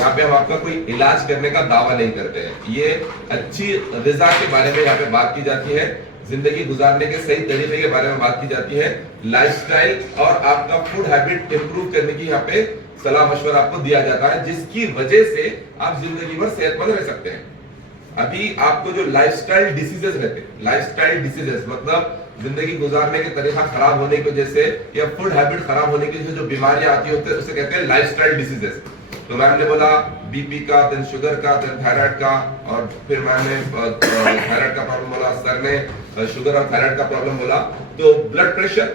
यहाँ पे हम आपका कोई इलाज करने का दावा नहीं करते हैं। ये अच्छी ग़िज़ा के बारे में यहाँ पे बात की जाती है, जिंदगी गुजारने के सही तरीके के बारे में बात की जाती है, लाइफस्टाइल और आपका फूड हैबिट इंप्रूव करने की यहाँ पे सलाह मशवरा आपको दिया जाता है, जिसकी वजह से आप जिंदगी भर सेहतमंद रह सकते हैं। अभी आपको जो लाइफस्टाइल डिसीजेस रहते हैं, लाइफस्टाइल डिसीजेस मतलब जिंदगी गुजारने के तरीका खराब होने की वजह से या फूड हैबिट खराब होने की वजह से जो बीमारियां आती होती है उसे कहते हैं लाइफस्टाइल डिसीजेस। तो मैम ने बोला बीपी का, देन शुगर का, देन थायराइड का, और फिर मैम ने थायराइड का प्रॉब्लम बोला, सर ने शुगर और थायराइड का प्रॉब्लम बोला। तो ब्लड प्रेशर,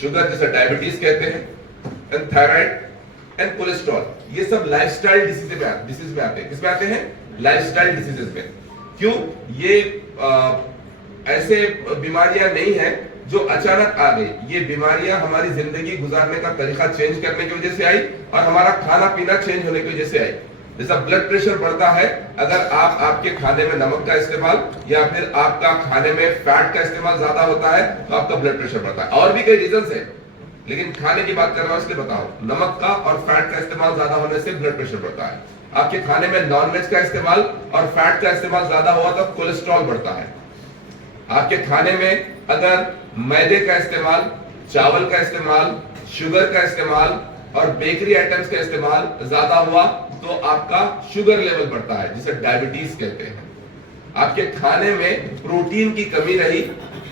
शुगर जिसे डायबिटीज कहते हैं, एंड थायराइड एंड कोलेस्ट्रॉल, ये सब लाइफस्टाइल डिसीज में आते हैं। किसमें आते हैं? लाइफस्टाइल डिसीजेस में। क्यों? ये ऐसे बीमारियां नहीं है जो अचानक आ गई, ये बीमारियां हमारी जिंदगी गुजारने का तरीका चेंज करने की वजह से आई और हमारा खाना पीना चेंज होने की वजह से आई। जैसा ब्लड प्रेशर बढ़ता है अगर आप आपके खाने में नमक का इस्तेमाल या फिर आपका खाने में फैट का इस्तेमाल ज्यादा होता है तो आपका ब्लड प्रेशर बढ़ता है। और भी कई रीजन है, लेकिन खाने की बात कर रहा हूं इसलिए बताओ, नमक का और फैट का इस्तेमाल ज्यादा होने से ब्लड प्रेशर बढ़ता है। आपके खाने में नॉनवेज का इस्तेमाल और फैट का इस्तेमाल ज्यादा हुआ तो कोलेस्ट्रॉल बढ़ता है। आपके खाने में अगर मैदे का इस्तेमाल, चावल का इस्तेमाल, शुगर का इस्तेमाल और बेकरी आइटम्स का इस्तेमाल ज्यादा हुआ तो आपका शुगर लेवल बढ़ता है, जिसे डायबिटीज कहते हैं। आपके खाने में प्रोटीन की कमी रही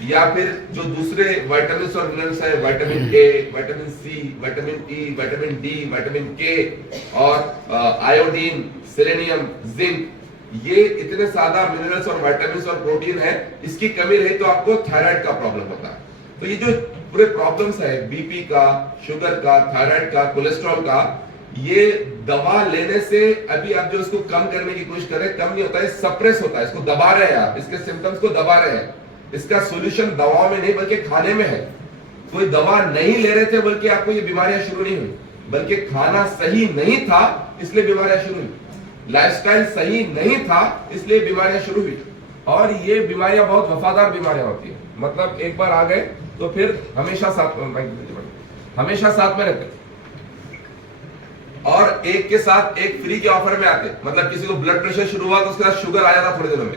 या फिर जो दूसरे विटामिन्स और मिनरल्स हैं, vitamin A, vitamin C, vitamin E, vitamin D, vitamin K और आयोडीन, सेलेनियम, जिंक, ये इतने सादा मिनरल्स और विटामिन्स और प्रोटीन है, इसकी कमी रही तो आपको थायराइड का प्रॉब्लम होता है। तो ये जो पूरे प्रॉब्लम्स है बीपी का, शुगर का, थायराइड का, कोलेस्ट्रॉल का, ये दवा लेने से अभी आप जो इसको कम करने की कोशिश कर रहे हैं, कम नहीं होता है, सप्रेस होता है, इसको दबा रहे हैं आप, इसके सिम्टम्स को दबा रहे हैं। इसका सोल्यूशन दवाओं में नहीं बल्कि खाने में है। कोई दवा नहीं ले रहे थे बल्कि आपको ये बीमारियां शुरू नहीं हुई, बल्कि खाना सही नहीं था इसलिए बीमारियां शुरू हुई, लाइफस्टाइल सही नहीं था इसलिए बीमारियां शुरू हुई। और ये बीमारियां बहुत वफादार बीमारियां होती है, मतलब एक बार आ गए तो फिर हमेशा साथ में रहते, और एक के साथ एक फ्री के ऑफर में आते। मतलब किसी को ब्लड प्रेशर शुरू हुआ तो उसके साथ शुगर आ जाता थोड़े दिनों में,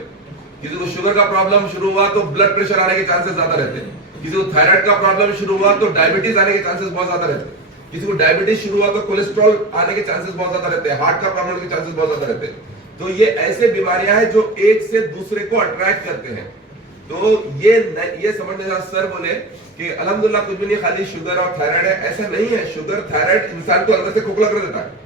किसी को शुगर का प्रॉब्लम शुरू हुआ तो ब्लड प्रेशर आने के चांसेस ज्यादा रहते हैं, किसी को थायराइड का प्रॉब्लम शुरू हुआ तो डायबिटीज आने के चांसेस बहुत ज्यादा रहते हैं, किसी को डायबिटीज शुरू हुआ तो कोलेस्ट्रॉल आने के चांसेस बहुत ज्यादा रहते हैं, हार्ट का प्रॉब्लम के चांसेस बहुत ज्यादा रहते हैं। तो ये ऐसे बीमारियां हैं जो एक से दूसरे को अट्रैक्ट करते हैं। तो ये समझने का सर बोले कि अल्हम्दुलिल्लाह कुछ भी नहीं, खाली शुगर और थायराइड है, ऐसा नहीं है। शुगर थायराइड इंसान को अंदर से खोखला कर देता है।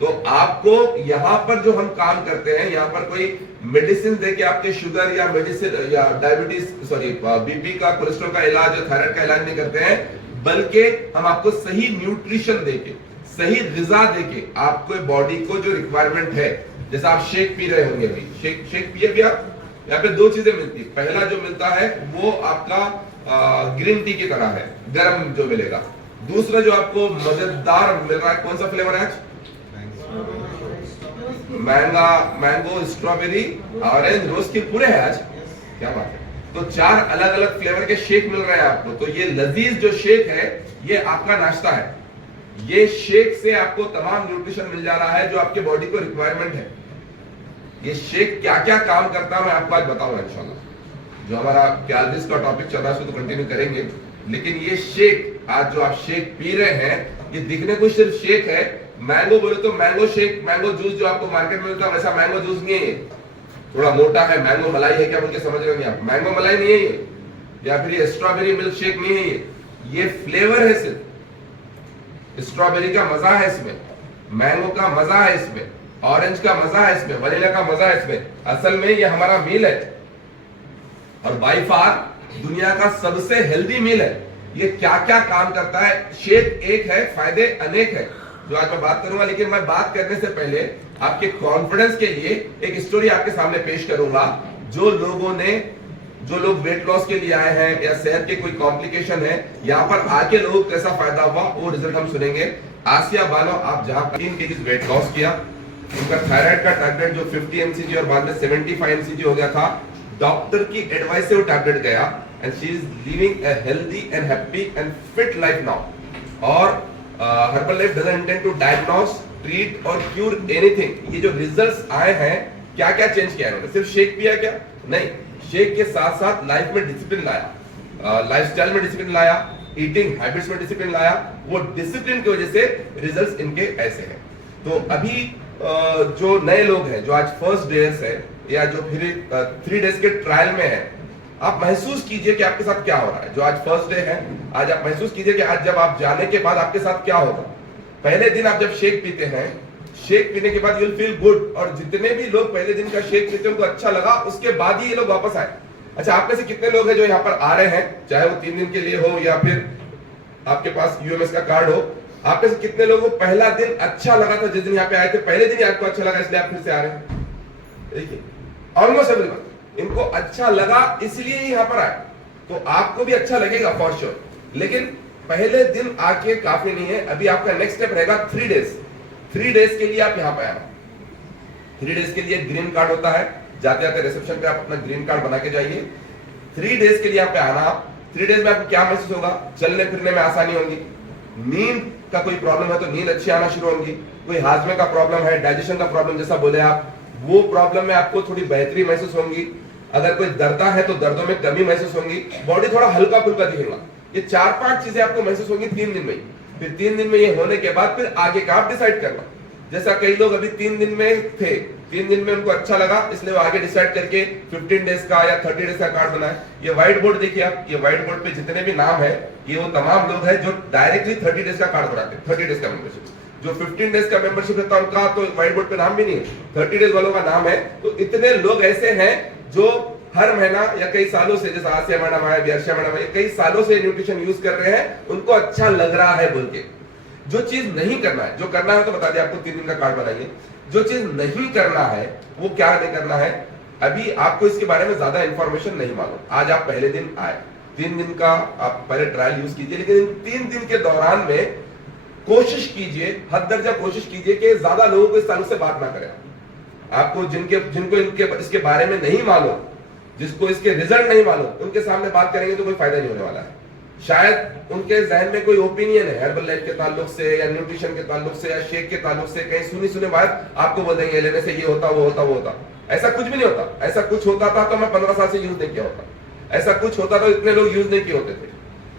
तो आपको यहाँ पर जो हम काम करते हैं, यहाँ पर कोई मेडिसिन देके आपके शुगर या मेडिसिन या डायबिटीज बीपी का, कोलेस्ट्रॉल का इलाज या थायराइड का इलाज नहीं करते हैं, बल्कि हम आपको सही न्यूट्रिशन देके, सही ग़िज़ा देके आपको बॉडी को जो रिक्वायरमेंट है, जैसा आप शेक पी रहे होंगे अभी, शेक पिए भी आप, यहाँ पे दो चीजें मिलती है। पहला जो मिलता है वो आपका ग्रीन टी की तरह है, गर्म जो मिलेगा। दूसरा जो आपको मजेदार मिल रहा है, कौन सा फ्लेवर है आज? मैंगो, स्ट्रॉबेरी, ऑरेंज, रोज की पूरे है आज, क्या बात है। तो 4 अलग अलग फ्लेवर के शेक मिल रहे हैं आपको। तो ये लजीज जो शेक है ये आपका नाश्ता है। ये शेक से आपको तमाम न्यूट्रिशन मिल जा रहा है जो आपके बॉडी को रिक्वायरमेंट है। ये शेक क्या क्या काम करता है मैं आपको आज बताऊंगा इंशाल्लाह। जो हमारा कैलोरीज का टॉपिक चल रहा है उसको तो कंटिन्यू करेंगे, लेकिन ये शेक आज जो आप शेक पी रहे हैं ये दिखने को सिर्फ शेक है। मैंगो बोले तो मैंगो शेक, मैंगो जूस जो आपको मार्केट में मिलता है वैसा मैंगो जूस नहीं है। थोड़ा मोटा है, मैंगो मलाई है क्या बोल के समझ रहे होंगे आप, मैंगो मलाई नहीं है ये, या फिर ये स्ट्रॉबेरी मिल्क शेक नहीं है ये फ्लेवर है सिर्फ। स्ट्रॉबेरी का मजा है इसमें, मैंगो का मजा है इसमें, ऑरेंज का मजा है इसमें, वनीला का मजा है इसमें। असल में ये हमारा मील है और बाई फार दुनिया का सबसे हेल्दी मील है। ये क्या क्या काम करता है, शेक एक है, फायदे अनेक है जो आज मैं बात करूंगा। लेकिन मैं बात करने से पहले आपके कॉन्फिडेंस के लिए एक स्टोरी आपके सामने पेश करूंगा। जो लोग वेट लॉस के लिए आए हैं या सेहत के कोई कॉम्प्लिकेशन है, यहाँ पर आके लोगों को कैसा फायदा हुआ वो रिजल्ट हम सुनेंगे। आसिया बानो, आप जहां 3 kg वेट लॉस किया, उनका थायराइड का टैबलेट जो 50 mcg और बाद में 75 mcg हो गया था, डॉक्टर की एडवाइस से वो टैबलेट गया and she is living a healthy and happy and fit life now. और Herbalife doesn't intend to diagnose treat और क्यूर एनीथिंग, ये जो रिजल्ट्स आए हैं, क्या क्या चेंज किया इन्होंने? सिर्फ शेक पिया क्या? नहीं, शेक के साथ साथ लाइफ में डिसिप्लिन लाया, लाइफस्टाइल में डिसिप्लिन लाया, ईटिंग हैबिट्स में डिसिप्लिन लाया। वो डिसिप्लिन की वजह से रिजल्ट्स इनके ऐसे हैं। तो अभी जो नए लोग हैं, जो आज फर्स्ट डेज है या जो फिर 3 डेज के ट्रायल में है, आप महसूस कीजिए कि आपके साथ क्या हो रहा है। जो आज फर्स्ट डे है, आज आप महसूस कीजिए कि आज जब आप जाने के बाद आपके साथ क्या होगा। पहले दिन आप जब शेक पीते हैं, शेक पीने के बाद यू विल फील गुड, और जितने भी लोग पहले दिन का शेक पीते हैं उनको अच्छा लगा, उसके बाद ही ये लोग वापस आए। अच्छा, आप में से कितने लोग हैं जो यहाँ पर आ रहे हैं, चाहे वो 3 दिन के लिए हो या फिर आपके पास यूएमएस का कार्ड हो? आप में से कितने लोगों को पहला दिन अच्छा लगा था, जिस दिन यहाँ पे आए थे पहले दिन ही आपको अच्छा लगा, इसलिए आप फिर से आ रहे हैं? देखिए, ऑलमोस्ट एवरीवन, इनको अच्छा लगा इसलिए यहाँ पर आए। तो आपको भी अच्छा लगेगा फॉर श्योर, लेकिन पहले दिन आके काफी नहीं है। अभी आपका नेक्स्ट स्टेप रहेगा 3 डेज। 3 डेज के लिए आप यहाँ पे आना। 3 डेज के लिए ग्रीन कार्ड होता है, जाते जाते रिसेप्शन पे आप अपना ग्रीन कार्ड बना के जाइए। 3 डेज के लिए यहाँ पे आना आप। 3 डेज में आपको क्या महसूस होगा? चलने फिरने में आसानी होगी, नींद का कोई प्रॉब्लम है तो नींद अच्छी आना शुरू होगी, कोई हाजमे का प्रॉब्लम है, डाइजेशन का प्रॉब्लम जैसा बोले आप, वो प्रॉब्लम में आपको थोड़ी बेहतरी महसूस होगी। अगर कोई दर्द है तो दर्दों में कमी महसूस होगी, बॉडी थोड़ा हल्का फुल्का दिखेगा। ये 4-5 चीजें आपको महसूस होंगी 3 दिन में। फिर 3 दिन में ये होने के बाद फिर आगे का आप डिसाइड करना। जैसा कई लोग अभी 3 दिन में थे, 3 दिन में उनको अच्छा लगा, इसलिए वो आगे डिसाइड करके 15 डेज का या 30 डेज का कार्ड बनाए। ये व्हाइट बोर्ड देखिए आप, ये व्हाइट बोर्ड पे जितने भी नाम है, ये वो तमाम लोग हैं जो डायरेक्टली 30 डेज का कार्ड बनाते हैं। 30 डेज का मेंबरशिप, जो 15 डेज का मेंबरशिप रहता है उनका तो व्हाइट बोर्ड पे नाम भी नहीं है, 30 डेज वालों का नाम है। तो इतने लोग ऐसे हैं जो हर महीना या कई सालों से, जैसे आसिया मैडम है, बियर्शा मैडम है, कई सालों से न्यूट्रिशन यूज कर रहे हैं, उनको अच्छा लग रहा है बोल के। जो चीज नहीं करना है, जो करना है तो बता दिया आपको, 3 दिन का कार्ड बनाइए। जो चीज नहीं करना है वो क्या नहीं करना है, अभी आपको इसके बारे में ज्यादा इंफॉर्मेशन नहीं मालूम। आज आप पहले दिन आए, 3 दिन का आप पहले ट्रायल यूज कीजिए, लेकिन इन 3 दिन के दौरान में कोशिश कीजिए, हद दर्जा कोशिश कीजिए कि ज्यादा लोगों को इस ताल्लुक से बात ना करें। आपको जिनको इसके बारे में नहीं मालूम, जिसको इसके रिजल्ट नहीं मालूम, उनके सामने बात करेंगे तो कोई फायदा नहीं होने वाला है। शायद उनके जहन में कोई ओपिनियन है हर्बल लाइफ के ताल्लुक से या न्यूट्रिशन के ताल्लुक से या शेक के ताल्लुक से, कहीं सुनी बात आपको बोल देंगे लेने से ये होता वो होता वो होता। ऐसा कुछ भी नहीं होता। ऐसा कुछ होता था तो मैं 15 साल से यूज नहीं किया होता। ऐसा कुछ होता तो इतने लोग यूज नहीं किए होते थे।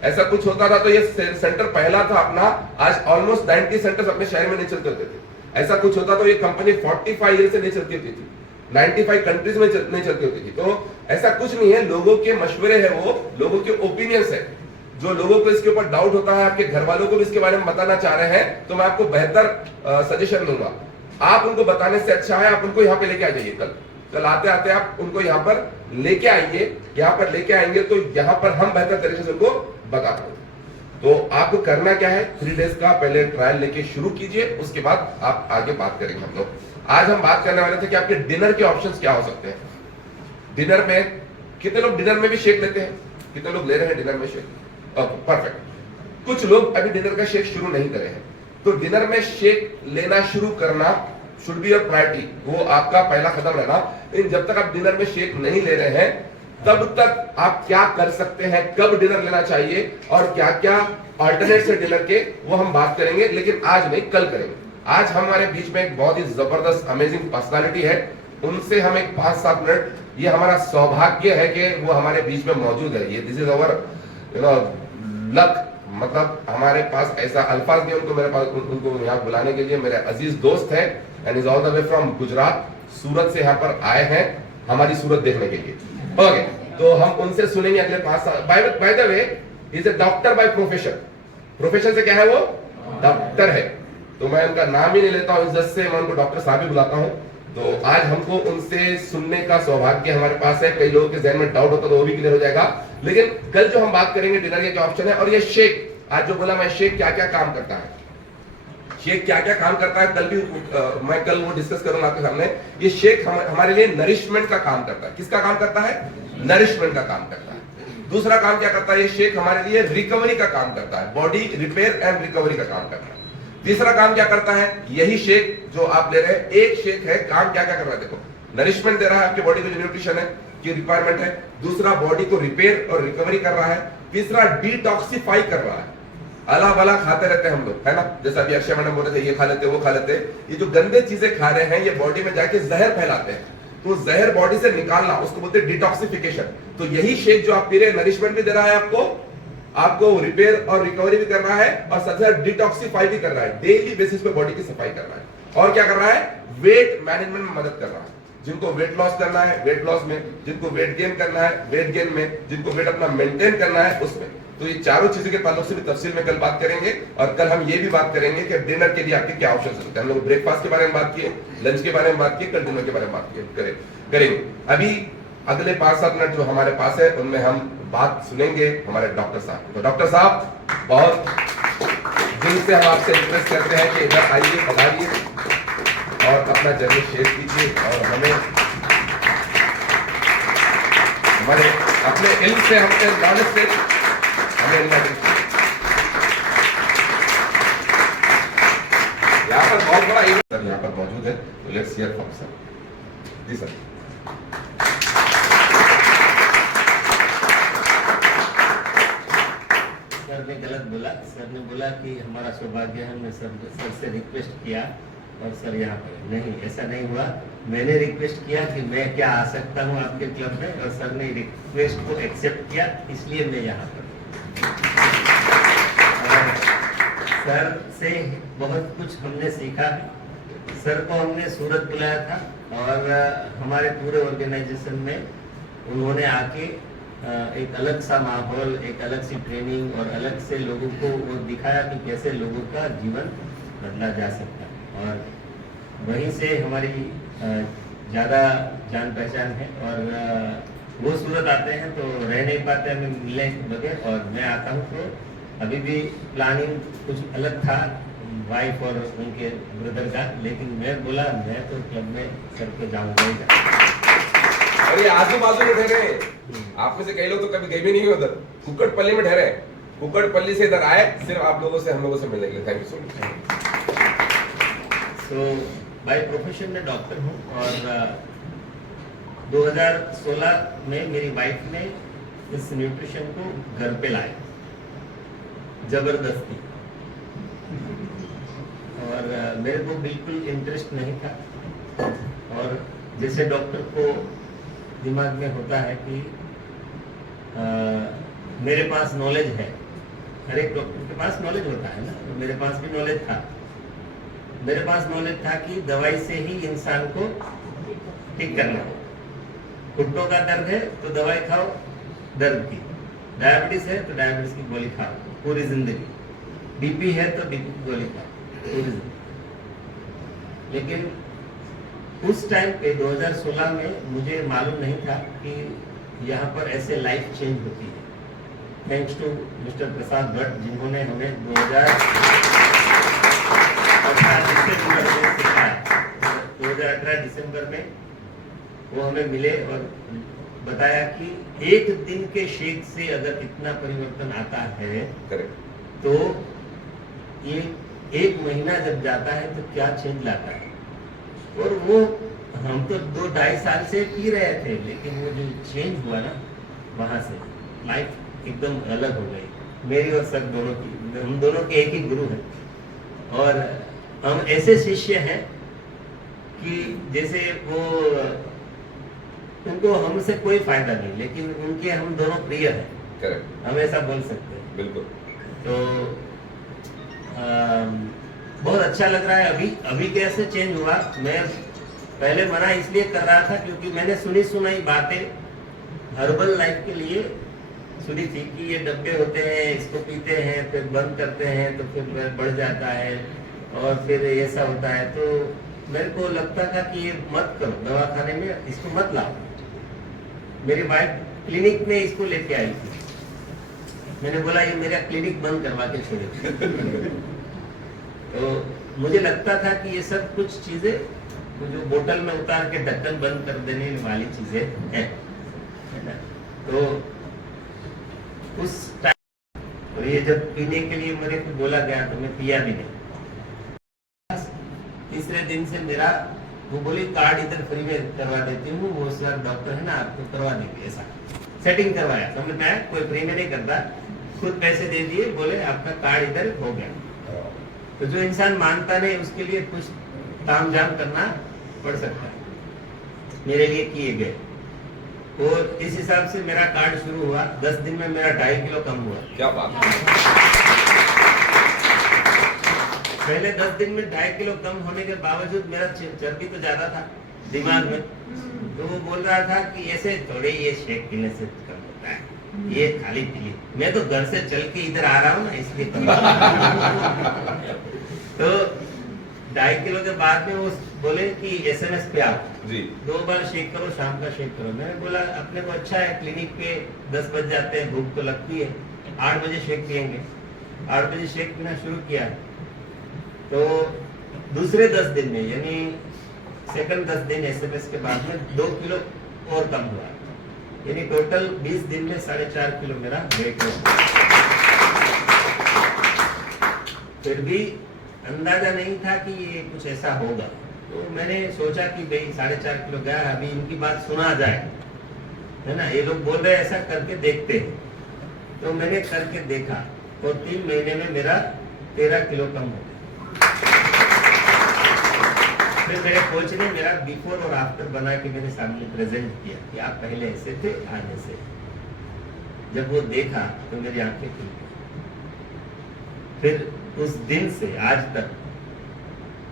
ऐसा कुछ होता था तो ये सेंटर पहला था अपना, आज ऑलमोस्ट 90 सेंटर्स अपने शहर में नहीं चलते होते थे। ऐसा कुछ होता तो ये कंपनी 45 ईयर से नहीं चलती होती थी, 95 कंट्रीज में नहीं चलती होती थी। तो ऐसा कुछ नहीं है, लोगों के मशवरे है, वो लोगों के ओपिनियंस है। जो लोगों को इसके ऊपर डाउट होता है, आपके घर वालों को भी इसके बारे में बताना चाह रहे हैं, तो मैं आपको बेहतर सजेशन दूंगा। आप उनको बताने से अच्छा है आप उनको यहाँ पे लेके आ जाइए। कल आते आते आप उनको यहाँ पर लेके आइए। यहाँ पर लेके आएंगे तो यहाँ पर हम बेहतर तरीके से उनको बता पाएंगे। तो आपको करना क्या है, 3 डेज का पहले ट्रायल लेके शुरू कीजिए, उसके बाद आप आगे बात करेंगे हम लोग। आज हम बात करने वाले थे कि आपके डिनर के ऑप्शंस क्या हो सकते हैं। डिनर में कितने लोग डिनर में भी शेक लेते हैं? कितने लोग ले रहे हैं डिनर में शेक? परफेक्ट। कुछ लोग अभी डिनर का शेक शुरू नहीं करे हैं, तो डिनर में शेक लेना शुरू करना शुड बी योर प्रायोरिटी, वो आपका पहला कदम रहना। लेकिन जब तक आप डिनर में शेक नहीं ले रहे हैं, तब तक आप क्या कर सकते हैं, कब डिनर लेना चाहिए और क्या क्या अल्टरनेट से डिनर के, वो हम बात करेंगे। लेकिन आज नहीं, कल करेंगे। आज हमारे बीच में एक बहुत ही जबरदस्त अमेजिंग पर्सनालिटी है, उनसे हम एक 5-7 मिनट, ये हमारा सौभाग्य है कि वो हमारे बीच में मौजूद है। ये दिस इज अवर लक, मतलब हमारे पास ऐसा अल्फाज नहीं उनको मेरे पास उनको यहाँ बुलाने के लिए। मेरे अजीज दोस्त है and is all the way from Gujarat, Surat से यहाँ पर आए हैं हमारी सूरत देखने के लिए। ओके, तो हम उनसे सुनेंगे अगले 5 साल। By the way is a doctor by profession. Profession से क्या है, वो डॉक्टर है। तो मैं उनका नाम ही नहीं लेता हूँ, इज्जत से मैं उनको डॉक्टर साहब ही बुलाता हूँ। तो आज हमको उनसे सुनने का सौभाग्य हमारे पास है। कई लोगों के जहन में डाउट होता तो वो भी क्लियर हो जाएगा। लेकिन कल जो हम बात करेंगे डिनर के क्या ऑप्शन है, और ये शेक, आज जो बोला मैं, शेक क्या क्या काम करता है, शेक क्या क्या काम करता है, कल भी मैं कल वो डिस्कस करूंगा आपके सामने। ये शेक हमारे लिए नरिशमेंट का काम करता है। किसका काम करता है? नरिशमेंट का काम करता है। दूसरा काम क्या करता है ये शेक? हमारे लिए रिकवरी का काम करता है, बॉडी रिपेयर एंड रिकवरी का काम करता है। तीसरा काम क्या करता है? यही शेक जो आप ले रहे हैं, एक शेक है, काम क्या क्या कर रहा है देखो। नरिशमेंट दे रहा है आपके बॉडी को, जो न्यूट्रिशन है की रिक्वायरमेंट है। दूसरा, बॉडी को रिपेयर और रिकवरी कर रहा है। तीसरा, डिटॉक्सिफाई कर रहा है। अला बला खाते रहते हैं हम लोग, है ना, जैसा अभी अक्षय मैडम बोल रहे थे, ये खा लेते वो खा लेते, ये जो गंदे चीजें खा रहे हैं ये बॉडी में जाके जहर फैलाते हैं, तो जहर बॉडी से निकालना उसको बोलते हैं डिटॉक्सिफिकेशन। तो यही शेक जो आप पी रहे हैं नरिशमेंट भी दे रहा है आपको रिपेयर और रिकवरी भी कर रहा है और साथ साथ डिटॉक्सिफाई भी कर रहा है, डेली बेसिस पे बॉडी की सफाई कर रहा है। और क्या कर रहा है, वेट मैनेजमेंट में मदद कर रहा है। जिनको वेट लॉस करना है वेट लॉस में, जिनको वेट गेन करना है वेट गेन में, जिनको वेट अपना मेंटेन करना है उसमें। तो ये चारों चीजों के ताल्लुक से भी तफसील में कल बात करेंगे। और कल हम ये भी बात करेंगे कि डिनर के लिए आपके क्या ऑप्शन होते हैं। हम लोग ब्रेकफास्ट के बारे में बात किए, लंच के बारे में बात किए, कल डिनर के बारे में बात करेंगे। अभी अगले 5-7 मिनट जो हमारे पास है उनमें हम बात सुनेंगे हमारे डॉक्टर साहब। तो डॉक्टर साहब बहुत दिल से हम आपसे रिक्वेस्ट करते हैं कि इधर आइए, पधारिए और अपना जर्नी शेयर कीजिए और हमें हमारे अपने इल्म से, अपने नॉलेज से हमें यहाँ पर बहुत बड़ा इवेंट सर यहाँ पर मौजूद है, तो लेट्स हियर फ्रॉम सर। जी सर। सर ने गलत बोला, सर ने बोला कि हमारा सौभाग्य है, हमने सर से रिक्वेस्ट किया और सर यहाँ पर नहीं, ऐसा नहीं हुआ। मैंने रिक्वेस्ट किया कि मैं क्या आ सकता हूँ आपके क्लब में और सर ने रिक्वेस्ट को एक्सेप्ट किया, इसलिए मैं यहाँ पर। और सर से बहुत कुछ हमने सीखा। सर को हमने सूरत बुलाया था और हमारे पूरे ऑर्गेनाइजेशन में उन्होंने आके एक अलग सा माहौल, एक अलग सी ट्रेनिंग और अलग से लोगों को वो दिखाया कि कैसे लोगों का जीवन बदला जा सकता है। और वहीं से हमारी ज़्यादा जान पहचान है और वो सूरत आते हैं तो रह नहीं पाते हमें मिलने के बगैर, और मैं आता हूँ तो अभी भी प्लानिंग कुछ अलग था वाइफ और उनके ब्रदर का, लेकिन मैं बोला मैं तो क्लब में सर के जाऊँगा ही। और ये आजू बाजू में ठहरे, आप में से कई लोग तो कभी गए भी नहीं है उधर, कुक्कड़पल्ली में ठहरे, कुक्कड़पल्ली से इधर आए सिर्फ आप लोगों से, हम लोगों से मिलने के लिए। Thank you so much. तो बाय प्रोफेशन में डॉक्टर हूँ और 2016 में मेरी वाइफ ने इस न्यूट्रिशन को घर पे लाया जबरदस्ती, और मेरे को बिल्कुल इंटरेस्ट नहीं था। और जैसे डॉक्टर को दिमाग में होता है कि मेरे पास नॉलेज है, हर एक डॉक्टर के पास नॉलेज होता है ना, तो मेरे पास भी नॉलेज था। मेरे पास नॉलेज था कि दवाई से ही इंसान को ठीक करना हो। घुटनों का दर्द है तो दवाई खाओ दर्द की, डायबिटीज है तो डायबिटीज की गोली खाओ पूरी जिंदगी, बीपी है तो बीपी की गोली खाओ पूरी जिंदगी। लेकिन उस टाइम पे 2016 में मुझे मालूम नहीं था कि यहाँ पर ऐसे लाइफ चेंज होती है। Thanks to mister Prasad Bhatt जिन्होंने हमें 2018 दिसंबर में वो हमें मिले और बताया कि एक दिन के शेक से अगर इतना परिवर्तन आता है तो ये एक महीना जब जाता है तो क्या चेंज लाता है। और वो हम तो 2-2.5 साल से पी रहे थे, लेकिन वो जो चेंज हुआ ना वहां से लाइफ एकदम अलग हो गई मेरी और सर दोनों की। हम दोनों के एक ही गुरु हैं और हम ऐसे शिष्य हैं कि जैसे वो उनको हमसे कोई फायदा नहीं, लेकिन उनके हम दोनों प्रिय हैं। करेक्ट, हम ऐसा बोल सकते हैं। बिल्कुल। तो बहुत अच्छा लग रहा है। अभी कैसे चेंज हुआ, मैं पहले मना इसलिए कर रहा था क्योंकि मैंने सुनी बातें हर्बल लाइफ के लिए सुनी थी कि ये डब्बे होते हैं, इसको पीते हैं फिर बंद करते हैं तो फिर बढ़ जाता है और फिर ऐसा होता है। तो मेरे को लगता था कि ये मत करो, दवाखाने में इसको मत लाओ। मेरी वाइफ क्लिनिक में इसको लेके आई थी, मैंने बोला ये मेरा क्लिनिक बंद करवा के छोड़े। तो मुझे लगता था कि ये सब कुछ चीजें जो बोतल में उतार के ढक्कन बंद कर देने वाली चीजें हैं, है ना। तो उस टाइम और ये जब पीने के लिए मेरे को बोला गया तो मैं पिया भी नहीं। तीसरे दिन से मेरा वो बोली कार्ड इधर फ्री में करवा देती हूँ, वो सर डॉक्टर है ना आपको करवा देंगे, ऐसा सेटिंग करवाया। समझ में आया, कोई फ्री में नहीं करता, खुद पैसे दे दिए, बोले आपका कार्ड इधर हो गया। तो जो इंसान मानता नहीं उसके लिए कुछ तामझाम करना पड़ सकता है, मेरे लिए किए गए। और इस हिसाब से मेरा कार्ड शुरू हुआ, 10 दिन में मेरा 2.5 किलो कम हुआ। क्या बात है। पहले 10 दिन में 2.5 किलो कम होने के बावजूद मेरा चर्बी तो ज्यादा था दिमाग में। तो वो बोल रहा था कि ऐसे थोड़े ये शेक पीने से कम होता है, ये खाली पी। मैं तो घर से चल के इधर आ रहा हूँ ना, इसलिए कम तो 2.5 किलो के बाद में वो बोले कि SMS पे आओ जी 2 बार शेक करो, शाम का शेक करो। मैंने बोला अपने को अच्छा है, क्लिनिक पे 10 बज जाते हैं, भूख तो लगती है, 8 बजे शेक पियेंगे। 8 बजे शेक पीना शुरू किया। तो दूसरे 10 दिन में यानी सेकंड 10 दिन SMS के बाद में 2 किलो और कम हुआ, यानी टोटल 20 दिन में 4.5 किलो मेरा वेट हुआ। फिर भी अंदाजा नहीं था कि ये कुछ ऐसा होगा। तो मैंने सोचा कि भाई 4.5 किलो गया, अभी इनकी बात सुना जाए, है ना, ये लोग बोल रहे हैं ऐसा करके देखते हैं। तो मैंने करके देखा तो 3 महीने में मेरा 13 किलो कम हो गया। फिर मेरे कोच ने मेरा बिफोर और आफ्टर बना के मेरे सामने प्रेजेंट किया कि आप पहले ऐसे थे, आज ऐसे। जब वो देखा तो मेरी आंखें खुल गई। फिर उस दिन से आज तक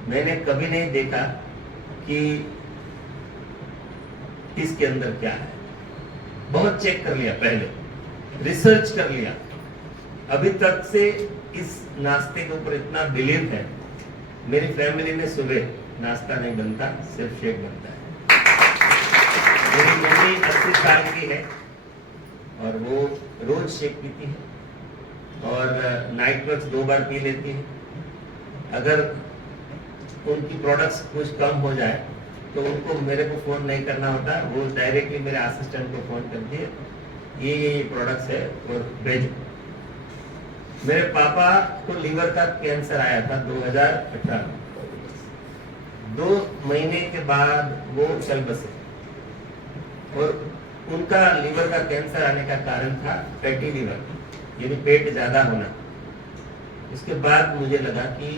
मैंने कभी नहीं देखा कि इसके अंदर क्या है। बहुत चेक कर लिया, पहले रिसर्च कर लिया। अभी तक से इस नाश्ते के ऊपर इतना बिलीव है। मेरी फैमिली में सुबह नाश्ता नहीं बनता, सिर्फ शेक बनता है। मेरी मम्मी 80 साल की है और वो रोज शेक पीती है और नाइट वर्क्स 2 बार पी लेती है। अगर उनकी प्रोडक्ट्स कुछ कम हो जाए तो उनको मेरे को फोन नहीं करना होता, वो डायरेक्टली मेरे असिस्टेंट को फोन करती है, ये प्रोडक्ट्स है और भेजो। मेरे पापा को लीवर का कैंसर आया था 2018। 2 महीने के बाद वो चल बसे और उनका लीवर का कैंसर आने का कारण था फैटी लीवर, यानी पेट ज्यादा होना। इसके बाद मुझे लगा कि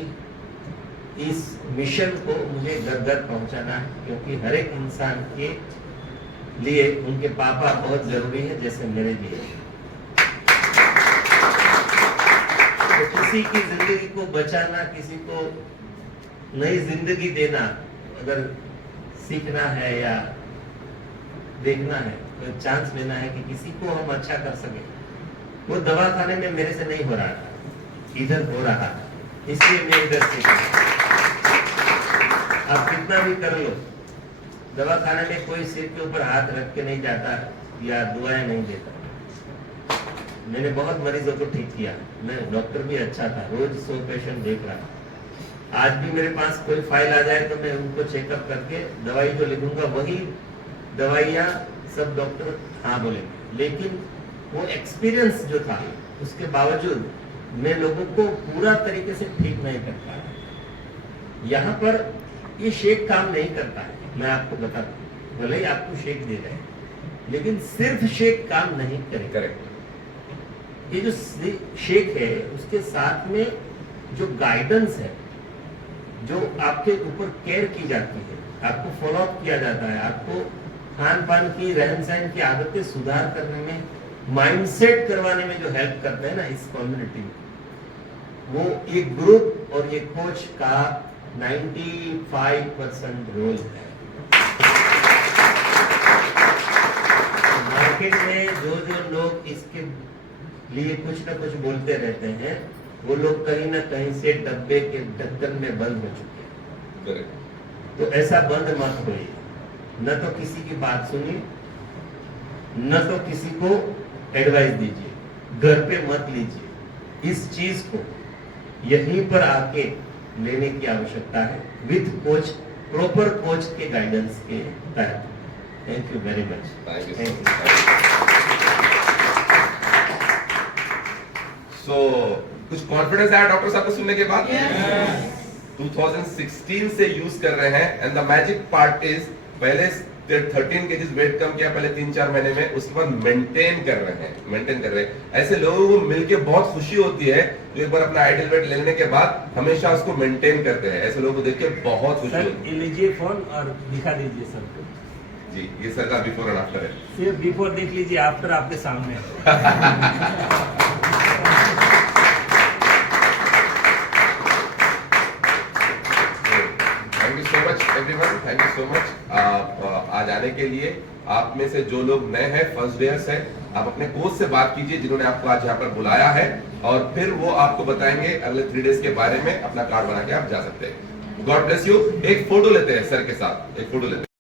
इस मिशन को मुझे घर घर पहुंचाना है, क्योंकि हर एक इंसान के लिए उनके पापा बहुत जरूरी है, जैसे मेरे लिए। तो किसी की जिंदगी को बचाना, किसी को नई जिंदगी देना अगर सीखना है या देखना है तो चांस लेना है कि किसी को हम अच्छा कर सके। वो दवाखाने में मेरे से नहीं हो रहा था, इधर हो रहा था, इसलिए मैं इधर सीखा। आप कितना भी कर लो, दवाखाने में कोई सिर के ऊपर हाथ रख के नहीं जाता या दुआएं नहीं देता। मैंने बहुत मरीजों को ठीक किया, मैं डॉक्टर भी अच्छा था, रोज 100 पेशेंट देख रहा। आज भी मेरे पास कोई फाइल आ जाए तो मैं उनको चेकअप करके दवाई जो लिखूंगा वही दवाइयाँ सब डॉक्टर हाँ बोलेंगे। लेकिन वो एक्सपीरियंस जो था उसके बावजूद मैं लोगों को पूरा तरीके से ठीक नहीं कर पाया। यहाँ पर ये शेक काम नहीं करता है, मैं आपको बता दूं। भले ही आपको शेक दे रहे हैं लेकिन सिर्फ शेक काम नहीं करेगा। करेक्ट। ये जो शेक है उसके साथ में जो गाइडेंस है, जो आपके ऊपर केयर की जाती है, आपको फॉलो अप किया जाता है, आपको खान पान की, रहन सहन की आदतें सुधार करने में, माइंडसेट करवाने में जो हेल्प करते हैं ना इस कम्युनिटी में, वो ये ग्रुप और ये कोच का 95% रोल है। मार्केट में जो लोग इसके लिए कुछ न कुछ बोलते रहते हैं, वो लोग कहीं ना कहीं से डब्बे के ढक्कन में बंद हो चुके हैं। तो ऐसा बंद मत होइए, न तो किसी की बात सुनिए, न तो किसी को एडवाइस दीजिए, घर पे मत लीजिए। इस चीज को यहीं पर आके लेने की आवश्यकता है, विद कोच, प्रॉपर कोच के गाइडेंस के तहत। Thank you very much. Thank thank you. So कुछ कॉन्फिडेंस आया डॉक्टर साहब को सुनने के बाद? 2016 से यूज कर रहे हैं। And the magic part is, पहले 13 केजीज वेट कम किया पहले 3-4 महीने में, उसके बाद मेंटेन कर रहे हैं। ऐसे लोगों को मिलके बहुत खुशी होती है जो एक बार अपना आइडियल वेट लेने के बाद हमेशा उसको मेंटेन करते हैं। ऐसे लोगों को देख के बहुत खुशी सर होती है। ये लीजिए फोन और दिखा दीजिए सर को। जी, ये सर का बिफोर एंड आफ्टर है। सिर्फ बिफोर देख लीजिए, आफ्टर आपके सामने है। Thank you so much everyone, thank you so much आज आने के लिए। आप में से जो लोग नए हैं, फर्स्ट डेयर्स हैं, आप अपने कोच से बात कीजिए जिन्होंने आपको आज यहाँ पर बुलाया है, और फिर वो आपको बताएंगे अगले 3 डेज के बारे में। अपना कार्ड बना के आप जा सकते हैं। God bless you. एक फोटो लेते हैं सर के साथ, एक फोटो लेते हैं।